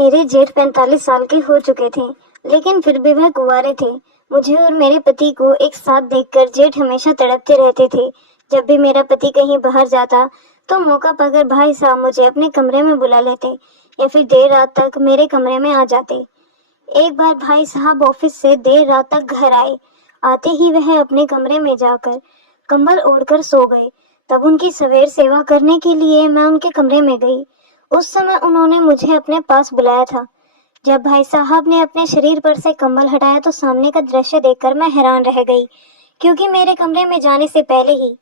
मेरे जेठ 45 साल के हो चुके थे, लेकिन फिर भी वह कुंवारे थे। मुझे और मेरे पति को एक साथ देखकर जेठ हमेशा तड़पते रहते थे। जब भी मेरा पति कहीं बाहर जाता तो मौका पाकर भाई साहब मुझे अपने कमरे में बुला लेते या फिर देर रात तक मेरे कमरे में आ जाते। एक बार भाई साहब ऑफिस से देर रात तक घर आए। आते ही वह अपने कमरे में जाकर कंबल ओढ़कर सो गए। तब उनकी सवेर सेवा करने के लिए मैं उनके कमरे में गई। उस समय उन्होंने मुझे अपने पास बुलाया था। जब भाई साहब ने अपने शरीर पर से कंबल हटाया तो सामने का दृश्य देखकर मैं हैरान रह गई, क्योंकि मेरे कमरे में जाने से पहले ही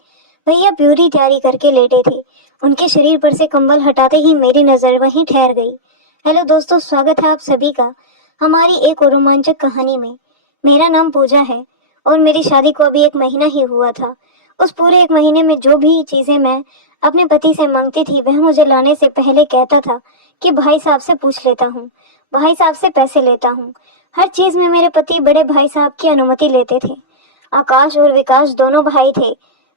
भैया पूरी तैयारी करके लेटे थे। उनके शरीर पर से कंबल हटाते ही मेरी नज़र वहीं ठहर गई। हेलो दोस्तों, स्वागत है आप सभी का हमारी एक और रोमांचक कहानी में। मेरा नाम पूजा है और मेरी शादी को अभी 1 महीना ही हुआ था। उस पूरे 1 महीने में जो भी चीज़ें मैं अपने पति से मांगती थी वह मुझे लाने से पहले कहता था कि भाई साहब से पूछ लेता हूँ, भाई साहब से पैसे लेता हूँ। हर चीज़ में मेरे पति बड़े भाई साहब की अनुमति लेते थे। आकाश और विकास दोनों भाई थे।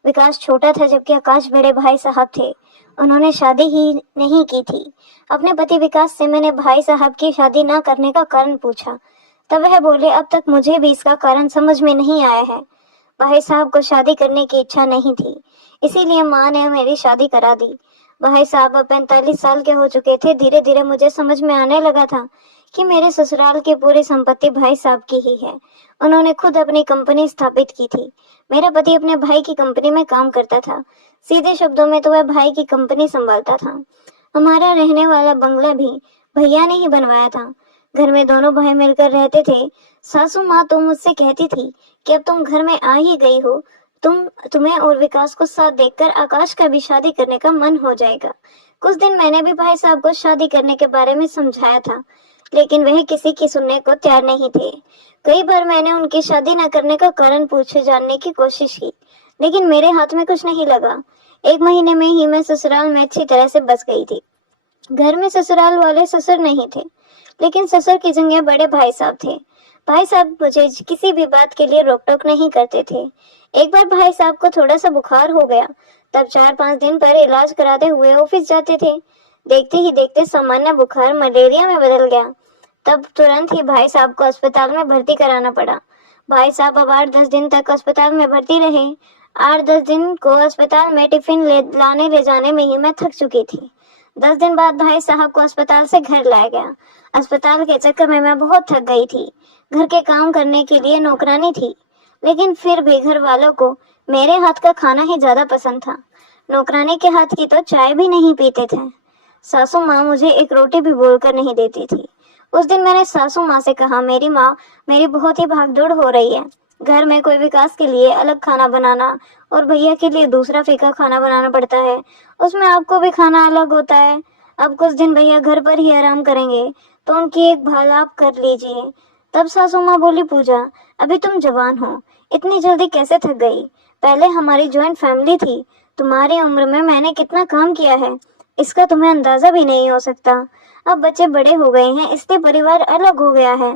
विकास छोटा था जबकि आकाश बड़े भाई साहब थे। उन्होंने शादी ही नहीं की थी। अपने पति विकास से मैंने भाई साहब की शादी ना करने का कारण पूछा, तब वह बोले अब तक मुझे भी इसका कारण समझ में नहीं आया है। भाई साहब को शादी करने की इच्छा नहीं थी, इसीलिए माँ ने मेरी शादी करा दी। भाई साहब अब 45 साल के हो चुके थे। धीरे धीरे मुझे समझ में आने लगा था कि मेरे ससुराल की पूरी संपत्ति भाई साहब की ही है। उन्होंने खुद अपनी कंपनी स्थापित की थी। मेरा पति अपने भाई की कंपनी में काम करता था। सीधे शब्दों में तो वह भाई की कंपनी संभालता था। हमारा रहने वाला बंगला भी भैया ने ही बनवाया था। घर में दोनों भाई मिलकर रहते थे। सासू माँ तो मुझसे कहती थी कि अब तुम घर में आ ही गई हो, तुम्हें और विकास को साथ देखकर आकाश का भी शादी करने का मन हो जाएगा। कुछ दिन मैंने भी भाई साहब को शादी करने के बारे में समझाया था, लेकिन वह किसी की सुनने को तैयार नहीं थे। कई बार मैंने उनकी शादी न करने का कारण पूछे जानने की कोशिश की, लेकिन मेरे हाथ में कुछ नहीं लगा। 1 महीने में ही मैं ससुराल में अच्छी तरह से बस गई थी। घर में ससुराल वाले ससुर नहीं थे, लेकिन ससुर की जगह बड़े भाई साहब थे। भाई साहब मुझे किसी भी बात के लिए रोक टोक नहीं करते थे। एक बार भाई साहब को थोड़ा सा बुखार हो गया, तब 4-5 दिन पर इलाज कराते हुए ऑफिस जाते थे। देखते ही देखते सामान्य बुखार मलेरिया में बदल गया। तब तुरंत ही भाई साहब को अस्पताल में भर्ती कराना पड़ा। भाई साहब अब 8-10 दिन तक अस्पताल में भर्ती रहे। 8-10 दिन को अस्पताल में टिफिन लाने ले जाने में ही मैं थक चुकी थी। 10 दिन बाद भाई साहब को अस्पताल से घर लाया गया। अस्पताल के चक्कर में मैं बहुत थक गई थी। घर के काम करने के लिए नौकरानी थी, लेकिन फिर भी घर वालों को मेरे हाथ का खाना ही ज्यादा पसंद था। नौकरानी के हाथ की तो चाय भी नहीं पीते थे। सासू माँ मुझे एक रोटी भी बोलकर नहीं देती थी। उस दिन मैंने सासू माँ से कहा, मेरी माँ, मेरी बहुत ही भागदौड़ हो रही है। घर में कोई विकास के लिए अलग खाना बनाना और भैया के लिए दूसरा फीका खाना बनाना पड़ता है, उसमें आपको भी खाना अलग होता है। अब कुछ दिन भैया घर पर ही आराम करेंगे तो उनकी एक भाल आप कर लीजिए। तब सासू माँ बोली, पूजा, अभी तुम जवान हो, इतनी जल्दी कैसे थक गई? पहले हमारी ज्वाइंट फैमिली थी। तुम्हारी उम्र में मैंने कितना काम किया है, इसका तुम्हें अंदाजा भी नहीं हो सकता। अब बच्चे बड़े हो गए हैं, इसलिए परिवार अलग हो गया है।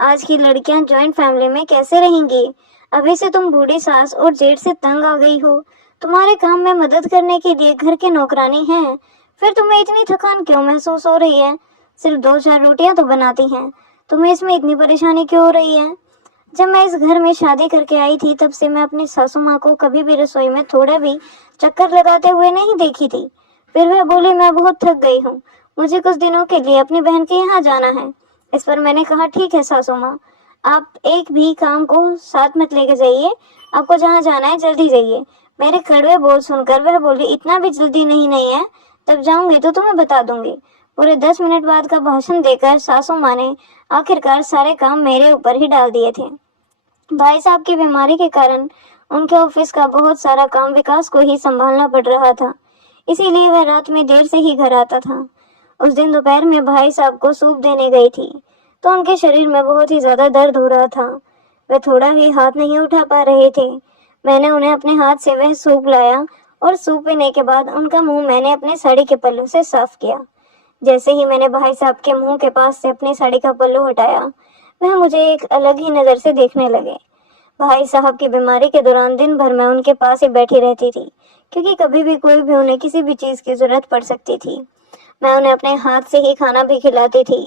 आज की लड़कियां ज्वाइंट फैमिली में कैसे रहेंगी? अभी से तुम बूढ़ी सास और जेठ से तंग आ गई हो। तुम्हारे काम में मदद करने के लिए घर के नौकरानी हैं, फिर तुम्हें इतनी थकान क्यों महसूस हो रही है? सिर्फ 2-4 रोटियां तो बनाती हैं, तुम्हें इसमें इतनी परेशानी क्यों हो रही है? जब मैं इस घर में शादी करके आई थी तब से मैं अपनी सासू माँ को कभी भी रसोई में थोड़ा भी चक्कर लगाते हुए नहीं देखी थी। फिर वह बोली, मैं बहुत थक गई हूँ, मुझे कुछ दिनों के लिए अपनी बहन के यहाँ जाना है। इस पर मैंने कहा, ठीक है सासू माँ, आप एक भी काम को साथ मत लेके जाइए, आपको जहाँ जाना है जल्दी जाइए। मेरे कड़वे बोल सुनकर वह बोली, इतना भी जल्दी नहीं है, तब जाऊंगी तो तुम्हें बता दूंगी। पूरे 10 मिनट बाद का भाषण देकर सासू माँ ने आखिरकार सारे काम मेरे ऊपर ही डाल दिए थे। भाई साहब की बीमारी के कारण उनके ऑफिस का बहुत सारा काम विकास को ही संभालना पड़ रहा था, इसीलिए वह रात में देर से ही घर आता था। उस दिन दोपहर में भाई साहब को सूप देने गई थी तो उनके शरीर में बहुत ही ज्यादा दर्द हो रहा था। वे थोड़ा भी हाथ नहीं उठा पा रहे थे। मैंने उन्हें अपने हाथ से वह सूप लाया और सूप पीने के बाद उनका मुंह मैंने अपने साड़ी के पल्लू से साफ किया। जैसे ही मैंने भाई साहब के मुंह के पास से अपनी साड़ी का पल्लू हटाया, वह मुझे एक अलग ही नज़र से देखने लगे। भाई साहब की बीमारी के दौरान दिन भर मैं उनके पास ही बैठी रहती थी, क्योंकि कभी भी कोई भी उन्हें किसी भी चीज़ की ज़रूरत पड़ सकती थी। मैं उन्हें अपने हाथ से ही खाना भी खिलाती थी।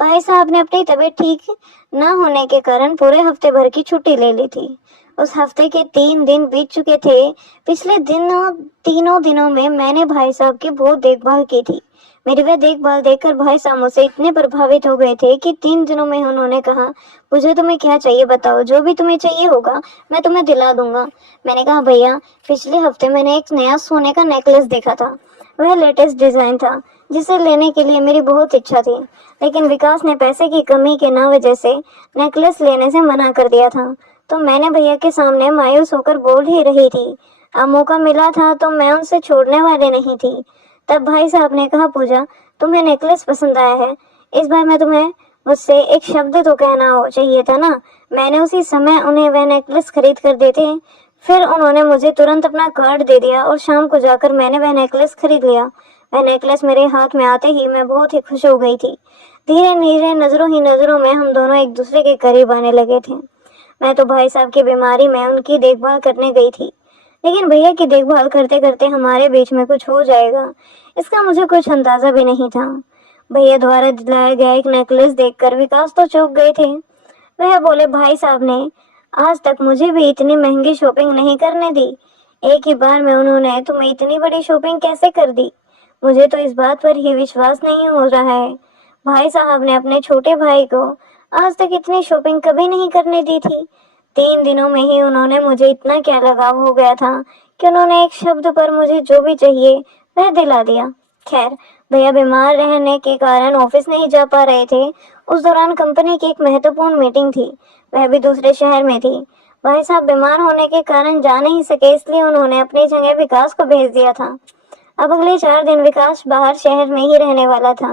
भाई साहब ने अपनी तबीयत ठीक न होने के कारण पूरे हफ्ते भर की छुट्टी ले ली थी। उस हफ्ते के 3 दिन बीत चुके थे। पिछले तीनों दिनों में मैंने भाई साहब की बहुत देखभाल की थी। मेरी वह देखभाल देखकर भाई साहब मुझसे इतने प्रभावित हो गए थे कि 3 दिनों में उन्होंने कहा, मुझे तुम्हें क्या चाहिए बताओ, जो भी तुम्हें चाहिए होगा मैं तुम्हें दिला दूंगा। मैंने कहा, भैया पिछले हफ्ते मैंने एक नया सोने का नेकलेस देखा था। वह लेटेस्ट डिजाइन था जिसे लेने के लिए मेरी बहुत इच्छा थी, लेकिन विकास ने पैसे की कमी के ना वजह से नेकलेस लेने से मना कर दिया था। तो मैंने भैया के सामने मायूस होकर बोल ही रही थी। अब मौका मिला था तो मैं उनसे छोड़ने वाली नहीं थी। तब भाई साहब ने कहा, पूजा तुम्हें नेकलेस पसंद आया है, इस बार मैं तुम्हें मुझसे एक शब्द तो कहना हो चाहिए था ना। मैंने उसी समय उन्हें वह नेकलेस खरीद कर देते। फिर उन्होंने मुझे तुरंत अपना कार्ड दे दिया और शाम को जाकर मैंने वह नेकलेस खरीद लिया। वह नेकलेस मेरे हाथ में आते ही मैं बहुत ही खुश हो गई थी। धीरे धीरे नजरों ही नजरों में हम दोनों एक दूसरे के करीब आने लगे थे। मैं तो भाई साहब की बीमारी में उनकी देखभाल करने गई थी, लेकिन भैया की देखभाल करते करते हमारे बीच में कुछ हो जाएगा इसका मुझे कुछ अंदाजा भी नहीं था। भैया द्वारा दिलाया गया एक नेकलेस देखकर विकास तो चौंक गए थे। वह बोले, भाई साहब ने आज तक मुझे भी इतनी महंगी शॉपिंग नहीं करने दी। एक ही बार में उन्होंने तुम्हें इतनी बड़ी शॉपिंग कैसे कर दी? मुझे तो इस बात पर ही विश्वास नहीं हो रहा है। भाई साहब ने अपने छोटे भाई को आज तक इतनी शॉपिंग कभी नहीं करने दी थी। 3 दिनों में ही उन्होंने मुझे इतना क्या लगाव हो गया था कि उन्होंने एक शब्द पर मुझे जो भी चाहिए वह दिला दिया। खैर, भैया बीमार रहने के कारण ऑफिस नहीं जा पा रहे थे। उस दौरान कंपनी की एक महत्वपूर्ण मीटिंग थी, वह भी दूसरे शहर में थी। भाई साहब बीमार होने के कारण जा नहीं सके, इसलिए उन्होंने अपनी जगह विकास को भेज दिया था। अब अगले 4 दिन विकास बाहर शहर में ही रहने वाला था।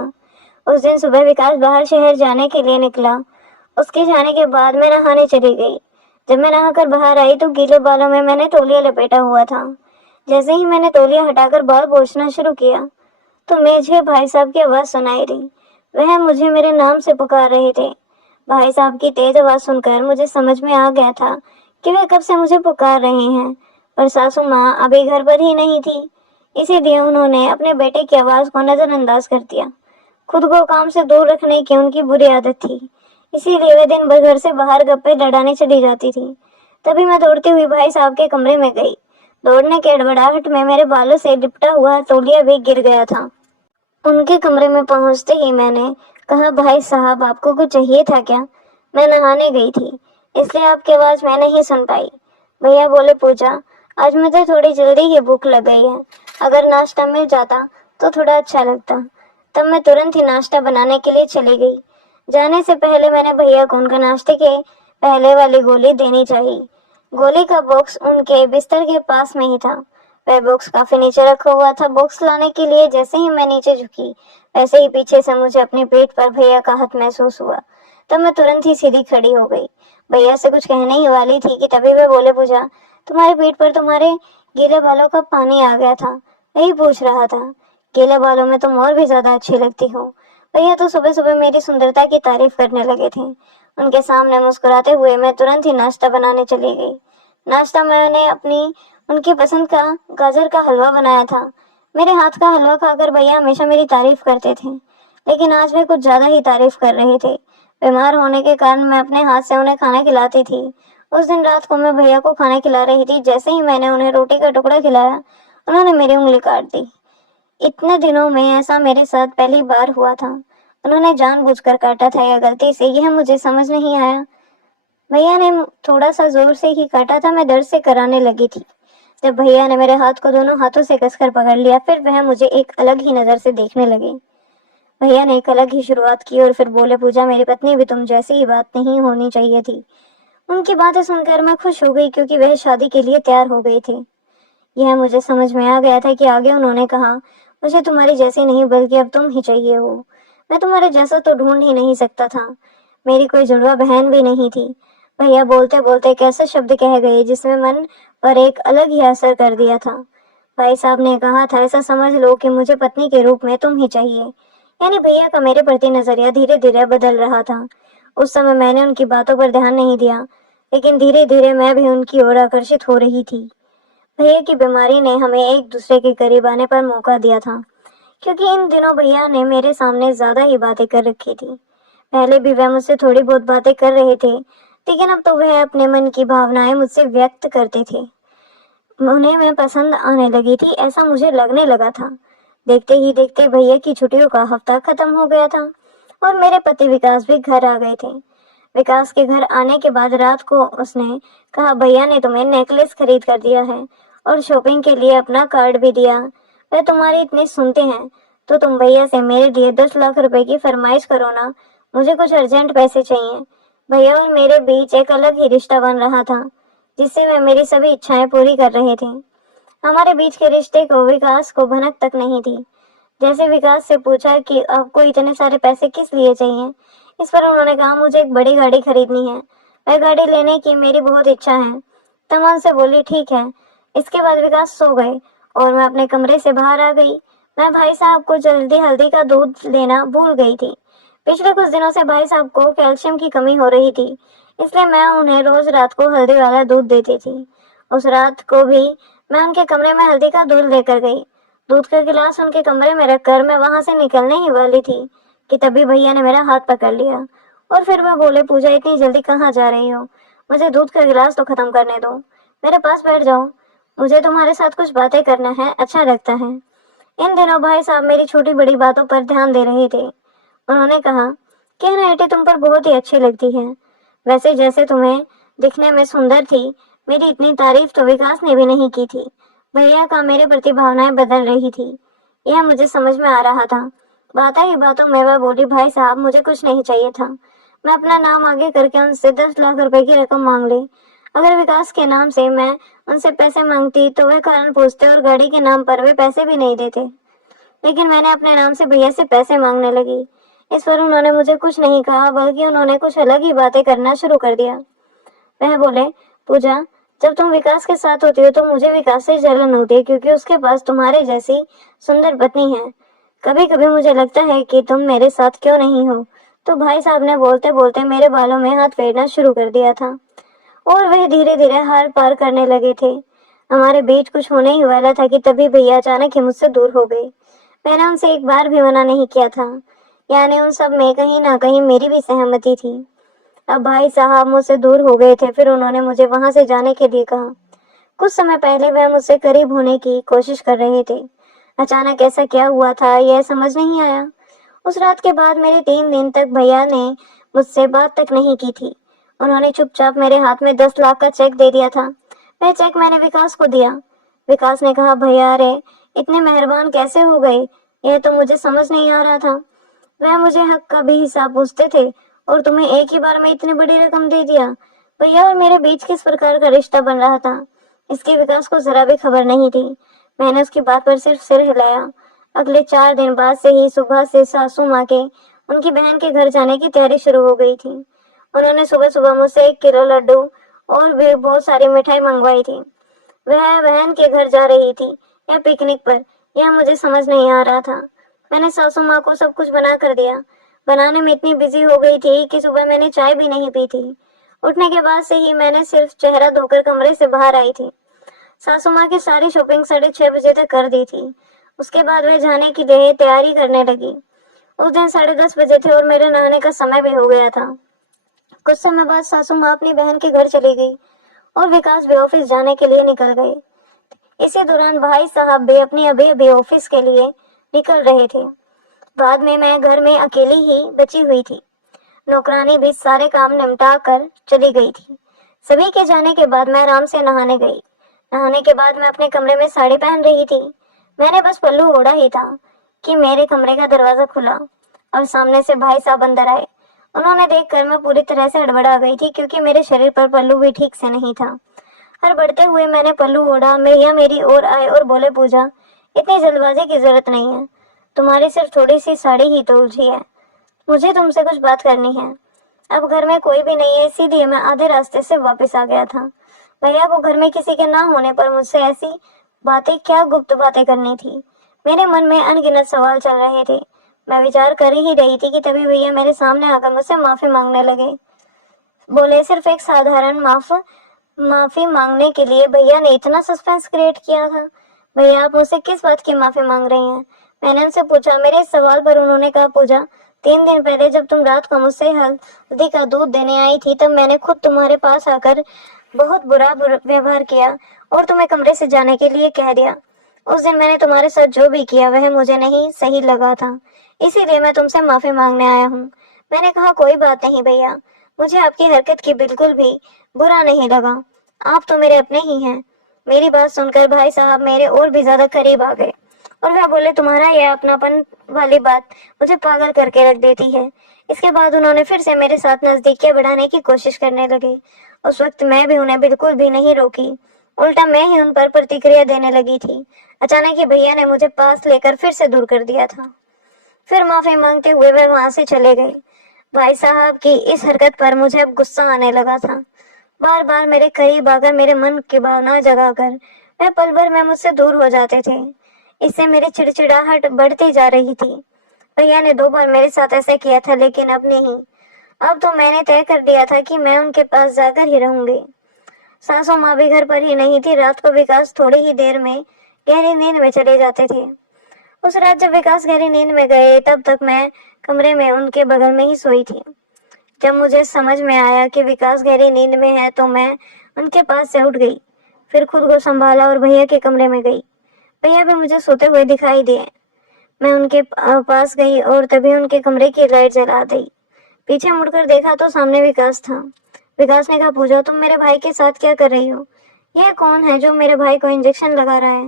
उस दिन सुबह विकास बाहर शहर जाने के लिए निकला। उसके जाने के बाद मैं नहाने चली गई। जब मैं नहाकर बाहर आई तो गीले बालों में मैंने तौलिया लपेटा हुआ था। जैसे ही मैंने तौलिया हटाकर बाल पोंछना शुरू किया तो मुझे भाई साहब की आवाज़ सुनाई दी। वह मुझे मेरे नाम से पुकार रहे थे। भाई साहब की तेज आवाज़ सुनकर मुझे समझ में आ गया था कि वे कब से मुझे पुकार रहे हैं, पर सासू माँ अभी घर पर ही नहीं थी, इसीलिए उन्होंने अपने बेटे की आवाज़ को नज़रअंदाज कर दिया। खुद को काम से दूर रखने की उनकी बुरी आदत थी, इसीलिए वे दिन भर घर से बाहर गप्पे लड़ाने चली जाती थी। तभी मैं दौड़ती हुई भाई साहब के कमरे में गई। दौड़ने के हड़बड़ाहट में मेरे बालों से लिपटा हुआ तौलिया भी गिर गया था। उनके कमरे में पहुंचते ही मैंने कहा, भाई साहब आपको कुछ चाहिए था क्या? मैं नहाने गई थी, इसलिए आपकी आवाज़ मैं नहीं सुन पाई। भैया बोले, पूजा आज मुझे थोड़ी जल्दी ही भूख लग गई है, अगर नाश्ता मिल जाता तो थोड़ा अच्छा लगता। तब मैं तुरंत ही नाश्ता बनाने के लिए चली गई। जाने से पहले मैंने भैया को उनका नाश्ते के पहले वाली गोली देनी चाहिए। गोली का बॉक्स उनके बिस्तर के पास में ही था। वह बॉक्स काफी नीचे रखा हुआ था। बॉक्स लाने के लिए जैसे ही मैं नीचे झुकी, वैसे ही पीछे से मुझे अपने पेट पर भैया का हाथ महसूस हुआ। तब मैं तुरंत ही सीधी खड़ी हो गई। भैया से कुछ कहने ही वाली थी कि तभी वे बोले, पूजा तुम्हारे पेट पर तुम्हारे गीले बालों का पानी आ गया था, वही पूछ रहा था। गीले बालों में तुम और भी ज्यादा अच्छी लगती हो। भैया तो सुबह सुबह मेरी सुंदरता की तारीफ करने लगे थे। उनके सामने मुस्कुराते हुए मैं तुरंत ही नाश्ता बनाने चली गई। नाश्ता मैंने उनकी पसंद का गाजर का हलवा बनाया था। मेरे हाथ का हलवा खाकर भैया हमेशा मेरी तारीफ करते थे, लेकिन आज वे कुछ ज्यादा ही तारीफ कर रहे थे। बीमार होने के कारण मैं अपने हाथ से उन्हें खाना खिलाती थी। उस दिन रात को मैं भैया को खाना खिला रही थी। जैसे ही मैंने उन्हें रोटी का टुकड़ा खिलाया, उन्होंने मेरी उंगली काट दी। इतने दिनों में ऐसा मेरे साथ पहली बार हुआ था। उन्होंने जानबूझकर काटा था या गलती से, यह मुझे समझ नहीं आया। भैया ने थोड़ा सा जोर से ही काटा था। मैं दर्द से कराने लगी थी। जब भैया ने मेरे हाथ को दोनों हाथों से कसकर पकड़ लिया, फिर वह मुझे एक अलग ही नजर से देखने लगे। भैया ने एक अलग ही शुरुआत की और फिर बोले, पूजा मेरी पत्नी भी तुम जैसी ही बात नहीं होनी चाहिए थी। उनकी बातें सुनकर मैं खुश हो गई, क्योंकि वह शादी के लिए तैयार हो गए थे। यह मुझे समझ में आ गया था कि आगे उन्होंने कहा, मुझे तुम्हारी जैसी नहीं बल्कि अब तुम ही चाहिए हो। मैं तुम्हारे जैसा तो ढूंढ ही नहीं सकता था। मेरी कोई जुड़वा बहन भी नहीं थी। भैया बोलते बोलते एक ऐसे शब्द कह गए जिसमें मन पर एक अलग ही असर कर दिया था। भाई साहब ने कहा था, ऐसा समझ लो कि मुझे पत्नी के रूप में तुम ही चाहिए। यानी भैया का मेरे प्रति नजरिया धीरे धीरे बदल रहा था। उस समय मैंने उनकी बातों पर ध्यान नहीं दिया, लेकिन धीरे धीरे मैं भी उनकी ओर आकर्षित हो रही थी। भैया की बीमारी ने हमें एक दूसरे के करीब आने पर मौका दिया था। क्योंकि इन दिनों भैया ने मेरे सामने ज्यादा ही बातें कर रखी थी। पहले भी वह मुझसे थोड़ी बहुत बातें कर रहे थे, लेकिन अब तो वह अपने मन की भावनाएं मुझसे व्यक्त करते थे। उन्हें मैं पसंद आने लगी थी, ऐसा मुझे लगने लगा था। देखते ही देखते भैया की छुट्टियों का हफ्ता खत्म हो गया था और मेरे पति विकास भी घर आ गए थे। विकास के घर आने के बाद रात को उसने कहा, भैया ने तुम्हें नेकलेस खरीद कर दिया है और शॉपिंग के लिए अपना कार्ड भी दिया। वह तुम्हारी इतनी सुनते हैं तो तुम भैया से मेरे लिए 10 लाख रुपए की फरमाइश करो ना, मुझे कुछ अर्जेंट पैसे चाहिए। भैया और मेरे बीच एक अलग ही रिश्ता बन रहा था, जिससे वे मेरी सभी इच्छाएं पूरी कर रहे थे। हमारे बीच के रिश्ते को विकास को भनक तक नहीं थी। जैसे विकास से पूछा कि आपको इतने सारे पैसे किस लिए चाहिए, इस पर उन्होंने कहा, मुझे एक बड़ी गाड़ी खरीदनी है, वह गाड़ी लेने की मेरी बहुत इच्छा है। तब मैं उनसे बोली, ठीक है। इसके बाद विकास सो गए और मैं अपने कमरे से बाहर आ गई। मैं भाई साहब को जल्दी हल्दी का दूध लेना भूल गई थी। पिछले कुछ दिनों से भाई साहब को कैल्शियम की कमी हो रही थी, इसलिए मैं उन्हें रोज रात को हल्दी वाला दूध देती थी। उस रात को भी मैं उनके कमरे में हल्दी का दूध लेकर गई। दूध का गिलास उनके कमरे में रखकर मैं वहां से निकलने ही वाली थी कि तभी भैया ने मेरा हाथ पकड़ लिया और फिर वह बोले, पूजा इतनी जल्दी कहाँ जा रही हो? मुझे दूध का गिलास तो खत्म करने दो, मेरे पास बैठ जाओ, मुझे तुम्हारे साथ कुछ बातें करना है, अच्छा लगता है। इन दिनों भाई साहब मेरी छोटी बड़ी बातों पर ध्यान दे रहे थे। उन्होंने कहा, क्या आंटी तुम पर बहुत ही अच्छी लगती है, वैसे जैसे तुम्हें दिखने में सुंदर थी। मेरी इतनी तारीफ तो विकास ने भी नहीं की थी। भैया का मेरे प्रति भावनाएं बदल रही थी, यह मुझे समझ में आ रहा था। बातों ही बातों में वह बोली, भाई साहब मुझे कुछ नहीं चाहिए था, मैं अपना नाम आगे करके उनसे 10 लाख रुपए की रकम मांग ली। अगर विकास के नाम से मैं उनसे पैसे मांगती तो वे कारण पूछते और गाड़ी के नाम पर वे पैसे भी नहीं देते, लेकिन मैंने अपने नाम से भैया से पैसे मांगने लगी। इस पर उन्होंने मुझे कुछ नहीं कहा, बल्कि उन्होंने कुछ अलग ही बातें करना शुरू कर दिया। वह बोले, पूजा जब तुम विकास के साथ होती हो तो मुझे विकास से जलन होती है, क्योंकि उसके पास तुम्हारे जैसी सुंदर पत्नी है। कभी कभी मुझे लगता है कि तुम मेरे साथ क्यों नहीं हो। तो भाई साहब ने बोलते बोलते मेरे बालों में हाथ फेरना शुरू कर दिया था और वह धीरे धीरे हार पार करने लगे थे। हमारे बीच कुछ होने ही वाला था कि तभी भैया अचानक ही मुझसे दूर हो गए। मैंने उनसे एक बार भी मना नहीं किया था, यानी उन सब में कहीं ना कहीं मेरी भी सहमति थी। अब भाई साहब मुझसे दूर हो गए थे, फिर उन्होंने मुझे वहां से जाने के लिए कहा। कुछ समय पहले वह मुझसे करीब होने की कोशिश कर रहे थे। अचानक ऐसा क्या हुआ था यह समझ नहीं आया। उस रात के बाद मेरे 3 दिन तक भैया ने मुझसे बात तक नहीं की थी। उन्होंने चुपचाप मेरे हाथ में 10 लाख का चेक दे दिया था। वह चेक मैंने विकास को दिया। विकास ने कहा, भैया अरे इतने मेहरबान कैसे हो गए, यह तो मुझे समझ नहीं आ रहा था। वह मुझे हक का भी हिसाब पूछते थे और तुम्हें एक ही बार में इतनी बड़ी रकम दे दिया। भैया और मेरे बीच किस प्रकार का रिश्ता बन रहा था, इसके विकास को जरा भी खबर नहीं थी। मैंने उसकी बात पर सिर्फ सिर हिलाया। अगले 4 दिन बाद से ही सुबह से सासू माँ के उनकी बहन के घर जाने की तैयारी शुरू हो गई थी। उन्होंने सुबह सुबह मुझसे 1 किलो लड्डू और भी बहुत सारी मिठाई मंगवाई थी। वह बहन के घर जा रही थी या पिकनिक पर, यह मुझे समझ नहीं आ रहा था। मैंने सासू माँ को सब कुछ बना कर दिया। बनाने में इतनी बिजी हो गई थी कि सुबह मैंने चाय भी नहीं पी थी। उठने के बाद से ही मैंने सिर्फ चेहरा धोकर कमरे से बाहर आई थी। सासू माँ की सारी शॉपिंग 6:30 बजे तक कर दी थी। उसके बाद वे जाने की लिए तैयारी करने लगी। उस दिन 10:30 बजे थे और मेरे नहाने का समय भी हो गया था। कुछ समय बाद सासू माँ अपनी बहन के घर चली गई और विकास भी ऑफिस जाने के लिए निकल गए। इसी दौरान भाई साहब भी अपनी अभी अभी ऑफिस के लिए निकल रहे थे। बाद में मैं घर में अकेली ही बची हुई थी। नौकरानी भी सारे काम निपटा कर चली गई थी। सभी के जाने के बाद मैं आराम से नहाने गई। नहाने के बाद मैं अपने कमरे में साड़ी पहन रही थी। मैंने बस पल्लू ओढ़ा ही था कि मेरे कमरे का दरवाजा खुला और सामने से भाई साहब अंदर आए। उन्होंने देखकर मैं पूरी तरह से हड़बड़ा गई थी, क्योंकि मेरे शरीर पर पल्लू भी ठीक से नहीं था। हड़बड़ते हुए मैंने पल्लू ओढ़ा। भैया मेरी ओर आए और बोले, पूजा इतनी जल्दबाजी की जरूरत नहीं है, तुम्हारी सिर्फ थोड़ी सी साड़ी ही तो उलझी है, मुझे तुमसे कुछ बात करनी है। अब घर में कोई भी नहीं है, इसीलिए मैं आधे रास्ते से वापस आ गया था। भैया को घर में किसी के ना होने पर मुझसे ऐसी बातें, क्या गुप्त बातें करनी थी। मेरे मन में अनगिनत सवाल चल रहे थे। मैं विचार कर ही रही थी कि तभी भैया मेरे सामने आकर मुझसे माफी मांगने लगे। बोले, सिर्फ एक साधारण माफी मांगने के लिए भैया ने इतना सस्पेंस क्रिएट किया था। भैया आप मुझसे किस बात की माफी मांग रही हैं? मैंने उनसे पूछा। मेरे इस सवाल पर उन्होंने कहा, पूजा, 3 दिन पहले जब तुम रात को मुझसे हल्दी का दूध देने आई थी, तब मैंने खुद तुम्हारे पास आकर बहुत बुरा व्यवहार किया और तुम्हें कमरे से जाने के लिए कह दिया। उस दिन मैंने तुम्हारे साथ जो भी किया वह मुझे नहीं सही लगा था, इसीलिए मैं तुमसे माफी मांगने आया हूँ। मैंने कहा, कोई बात नहीं भैया, मुझे आपकी हरकत की बिल्कुल भी बुरा नहीं लगा, आप तो मेरे अपने ही हैं। मेरी बात सुनकर भाई साहब मेरे और भी ज्यादा करीब आ गए और वह बोले, तुम्हारा यह अपनापन वाली बात मुझे पागल करके रख देती है। इसके बाद उन्होंने फिर से मेरे साथ नजदीकियां बढ़ाने की कोशिश करने लगे। उस वक्त मैं भी उन्हें बिल्कुल भी नहीं रोकी, उल्टा मैं ही उन पर प्रतिक्रिया देने लगी थी। अचानक ही भैया ने मुझे पास लेकर फिर से दूर कर दिया था। फिर माफी मांगते हुए वह वहां से चले गए। भाई साहब की इस हरकत पर मुझे अब गुस्सा आने लगा था। बार बार मेरे करीब आकर मेरे मन की भावना जगाकर वह पल भर में मुझसे दूर हो जाते थे। इससे मेरी चिड़चिड़ाहट बढ़ती जा रही थी। भैया ने 2 बार मेरे साथ ऐसा किया था, लेकिन अब नहीं। अब तो मैंने तय कर दिया था कि मैं उनके पास जाकर ही रहूंगी। सासू माँ भी घर पर ही नहीं थी। रात को विकास थोड़ी ही देर में गहरी नींद में चले जाते थे। उस रात जब विकास गहरी नींद में गए, तब तक मैं कमरे में उनके बगल में ही सोई थी। जब मुझे समझ में आया कि विकास गहरी नींद में है, तो मैं उनके पास से उठ गई। फिर खुद को संभाला और भैया के कमरे में गई। भैया भी मुझे सोते हुए दिखाई दिए। मैं उनके पास गई और तभी उनके कमरे की लाइट जला दी। पीछे मुड़कर देखा तो सामने विकास था। विकास ने कहा, पूजा, तुम मेरे भाई के साथ क्या कर रही हो? यह कौन है जो मेरे भाई को इंजेक्शन लगा रहा है?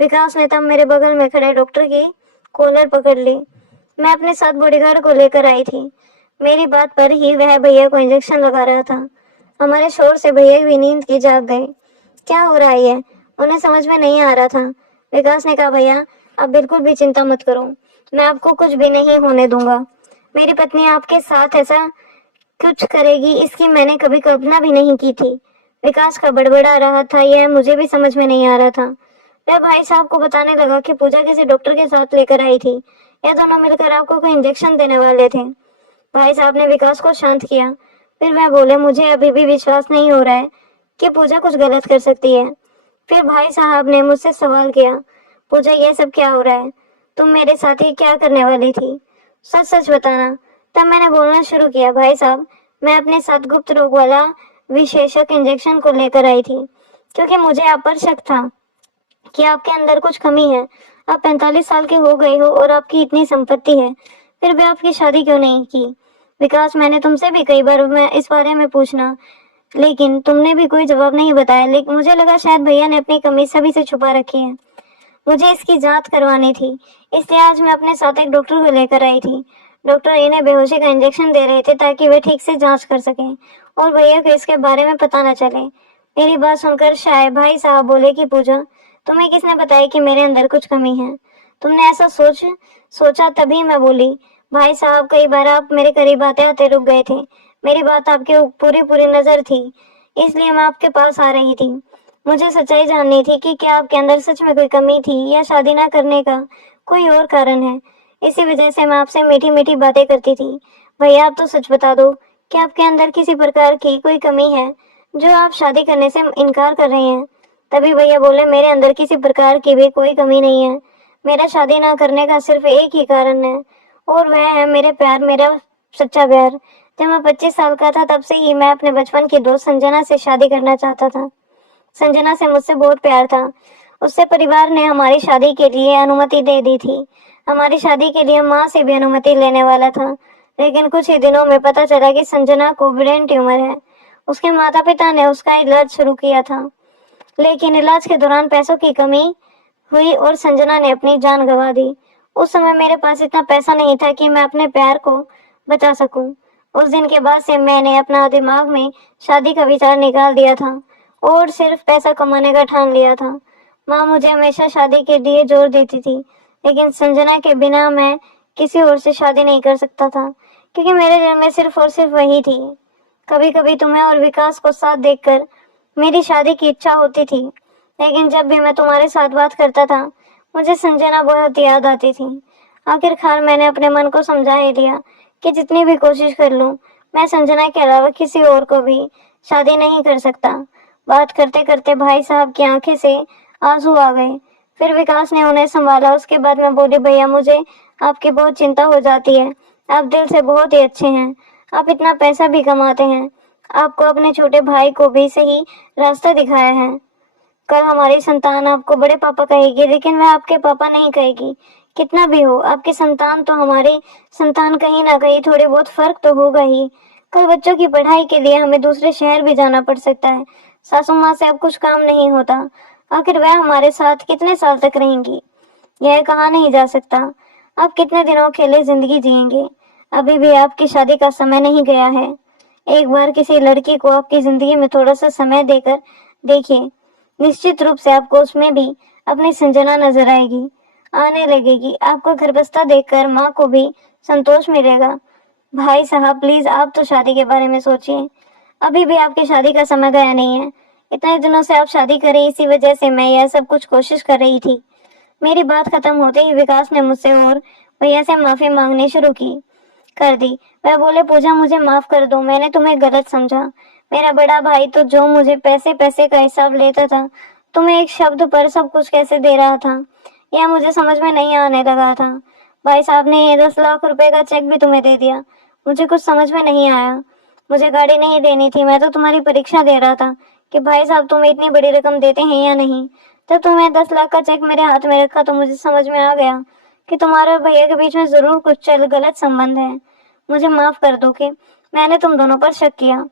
विकास ने तब मेरे बगल में खड़े डॉक्टर की कॉलर पकड़ ली। मैं अपने साथ बॉडीगार्ड को लेकर आई थी। मेरी बात पर ही वह भैया को इंजेक्शन लगा रहा था। हमारे शोर से भैया भी नींद की जाग गए। क्या हो रहा है? उन्हें समझ में नहीं आ रहा था। विकास ने कहा, भैया, आप बिल्कुल भी चिंता मत करो, मैं आपको कुछ भी नहीं होने दूंगा। मेरी पत्नी आपके साथ ऐसा कुछ करेगी इसकी मैंने कभी कल्पना भी नहीं की थी। विकास का बड़बड़ा रहा था, यह मुझे भी समझ में नहीं आ रहा था। वह भाई साहब को बताने लगा कि पूजा किसी डॉक्टर के साथ लेकर आई थी। यह दोनों मिलकर आपको कोई इंजेक्शन देने वाले थे। भाई साहब ने विकास को शांत किया। फिर वह बोले, मुझे अभी भी विश्वास नहीं हो रहा है कि पूजा कुछ गलत कर सकती है। फिर भाई साहब ने मुझसे सवाल किया, पूजा, यह सब क्या हो रहा है? तुम मेरे साथ ही क्या करने वाली थी? सच सच बताना। तब मैंने बोलना शुरू किया, भाई साहब, मैं अपने साथ गुप्त रोग वाला विशेषक इंजेक्शन को लेकर आई थी, क्योंकि मुझे आप पर शक था कि आपके अंदर कुछ कमी है। आप 45 साल के हो गए हो और आपकी इतनी संपत्ति है, फिर भी आपकी शादी क्यों नहीं की? विकास, मैंने तुमसे भी कई बार मैं इस बारे में पूछना, लेकिन तुमने भी कोई जवाब नहीं बताया। लेकिन मुझे लगा शायद भैया ने अपनी कमी सभी से छुपा रखी है। मुझे इसकी जांच करवानी थी, इसलिए आज मैं अपने साथ एक डॉक्टर को लेकर आई थी। डॉक्टर इन्हें बेहोशी का इंजेक्शन दे रहे थे ताकि वे ठीक से जांच कर सकें और भैया को इसके बारे में पता न चले। मेरी बात सुनकर शायद भाई साहब बोले कि पूजा, तुम्हें किसने बताया कि मेरे अंदर कुछ कमी है? तुमने ऐसा सोचा तभी मैं बोली। भाई साहब, कई बार आप मेरे करीब आते आते रुक गए थे। मेरी बात आपके पूरी पूरी नजर थी, इसलिए मैं आपके पास आ रही थी। मुझे सच्चाई जाननी थी कि क्या आपके अंदर सच में कोई कमी थी या शादी ना करने का कोई और कारण है। इसी वजह से मैं आपसे मीठी मीठी बातें करती थी। भैया, आप तो सच बता दो कि आपके अंदर किसी प्रकार की कोई कमी है जो आप शादी करने से इनकार कर रहे हैं। तभी भैया बोले, मेरे अंदर किसी प्रकार की भी कोई कमी नहीं है। मेरा शादी ना करने का सिर्फ एक ही कारण है, और वह है मेरे प्यार, मेरा सच्चा प्यार। जब मैं 25 साल का था, तब से ही मैं अपने बचपन की दोस्त संजना से शादी करना चाहता था। संजना से मुझसे बहुत प्यार था। उससे परिवार ने हमारी शादी के लिए अनुमति दे दी थी। हमारी शादी के लिए माँ से भी अनुमति लेने वाला था, लेकिन कुछ ही दिनों में पता चला कि संजना को ब्रेन ट्यूमर है। उसके माता पिता ने उसका इलाज शुरू किया था, लेकिन इलाज के दौरान पैसों की कमी हुई और संजना ने अपनी जान गंवा दी। उस समय मेरे पास इतना पैसा नहीं था कि मैं अपने प्यार को बचा सकूं। उस दिन के बाद से मैंने अपना दिमाग में शादी का विचार निकाल दिया था और सिर्फ पैसा कमाने का ठान लिया था। माँ मुझे हमेशा शादी के लिए जोर देती थी, लेकिन संजना के बिना मैं किसी और से शादी नहीं कर सकता था, क्योंकि मेरे दिल में सिर्फ और सिर्फ वही थी। कभी कभी तुम्हें और विकास को साथ देखकर मेरी शादी की इच्छा होती थी, लेकिन जब भी मैं तुम्हारे साथ बात करता था, मुझे संजना बहुत याद आती थी। आखिरकार मैंने अपने मन को समझा ही लिया कि जितनी भी कोशिश कर लूं, मैं संजना के अलावा किसी और को भी शादी नहीं कर सकता। बात करते करते भाई साहब की आंखें से आंसू आ गए। फिर विकास ने उन्हें संभाला। उसके बाद मैं बोली, भैया मुझे आपकी बहुत चिंता हो जाती है। आप दिल से बहुत ही अच्छे हैं, आप इतना पैसा भी कमाते हैं, आपको अपने छोटे भाई को भी सही रास्ता दिखाया है। कल हमारी संतान आपको बड़े पापा कहेगी, लेकिन वह आपके पापा नहीं कहेगी। कितना भी हो, आपकी संतान तो हमारी संतान, कहीं ना कहीं थोड़े बहुत फर्क तो होगा ही। कल बच्चों की पढ़ाई के लिए हमें दूसरे शहर भी जाना पड़ सकता है। सासू माँ से अब कुछ काम नहीं होता। आखिर वह हमारे साथ कितने साल तक रहेंगी, यह कहा नहीं जा सकता। आप कितने दिनों अकेले जिंदगी जिएंगे? अभी भी आपकी शादी का समय नहीं गया है। एक बार किसी लड़की को आपकी जिंदगी में थोड़ा सा समय देकर देखिए, निश्चित रूप से आपको उसमें भी अपनी संजना नजर आएगी, आने लगेगी। आपको घर बस्ता देखकर माँ को भी संतोष मिलेगा। भाई साहब प्लीज आप तो शादी के बारे में सोचिए। अभी भी आपकी शादी का समय गया नहीं है। इतने दिनों से आप शादी करें, इसी वजह से मैं यह सब कुछ कोशिश कर रही थी। मेरी बात खत्म होते ही विकास ने मुझसे और भैया से माफी मांगनी शुरू की कर दी। वह बोले, पूजा मुझे माफ कर दो, मैंने तुम्हें गलत समझा। मेरा बड़ा भाई तो जो मुझे पैसे पैसे का हिसाब लेता था, तुम्हें एक शब्द पर सब कुछ कैसे दे रहा था, यह मुझे समझ में नहीं आने लगा था। भाई साहब ने ये 10 लाख रुपए का चेक भी तुम्हें दे दिया, मुझे कुछ समझ में नहीं आया। मुझे गाड़ी नहीं देनी थी, मैं तो तुम्हारी परीक्षा दे रहा था कि भाई साहब तुम्हें इतनी बड़ी रकम देते हैं या नहीं। जब तुमने 10 लाख का चेक मेरे हाथ में रखा तो मुझे समझ में आ गया कि तुम्हारे और भैया के बीच में जरूर कुछ गलत संबंध है। मुझे माफ कर दो कि मैंने तुम दोनों पर शक किया।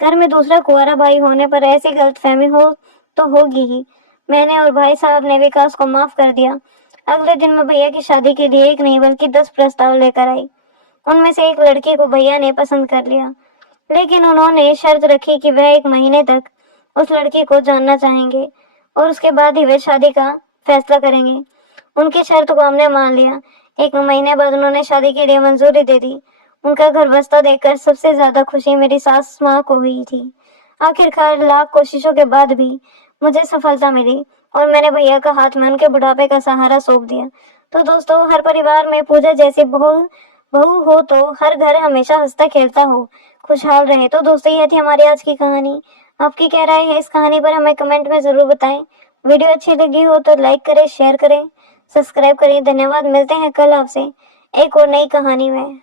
घर में दूसरा कुंवारा भाई होने पर ऐसी गलतफहमी हो तो होगी ही। मैंने और भाई साहब ने विकास को माफ कर दिया। अगले दिन मैं भैया की शादी के लिए एक नहीं बल्कि 10 प्रस्ताव लेकर आई। उनमें से एक लड़के को भैया ने पसंद कर लिया, लेकिन उन्होंने शर्त रखी कि वह 1 महीने तक उस लड़की को जानना चाहेंगे और उसके बाद ही वे शादी का फैसला करेंगे। उनकी शर्त को हमने मान लिया। 1 महीने बाद उन्होंने शादी के लिए मंजूरी दे दी। उनका घर बस्ता देखकर सबसे ज्यादा खुशी मेरी सास माँ को हुई थी। आखिरकार लाख कोशिशों के बाद भी मुझे सफलता मिली और मैंने भैया का हाथ में उनके बुढ़ापे का सहारा सौंप दिया। तो दोस्तों, हर परिवार में पूजा जैसी बहू बहू हो तो हर घर हमेशा हंसता खेलता हो, खुशहाल रहे। तो दोस्तों, यह थी हमारी आज की कहानी। आपकी क्या राय है इस कहानी पर, हमें कमेंट में जरूर बताएं। वीडियो अच्छी लगी हो तो लाइक करें, शेयर करें, सब्सक्राइब करें। धन्यवाद। मिलते हैं कल आपसे एक और नई कहानी में।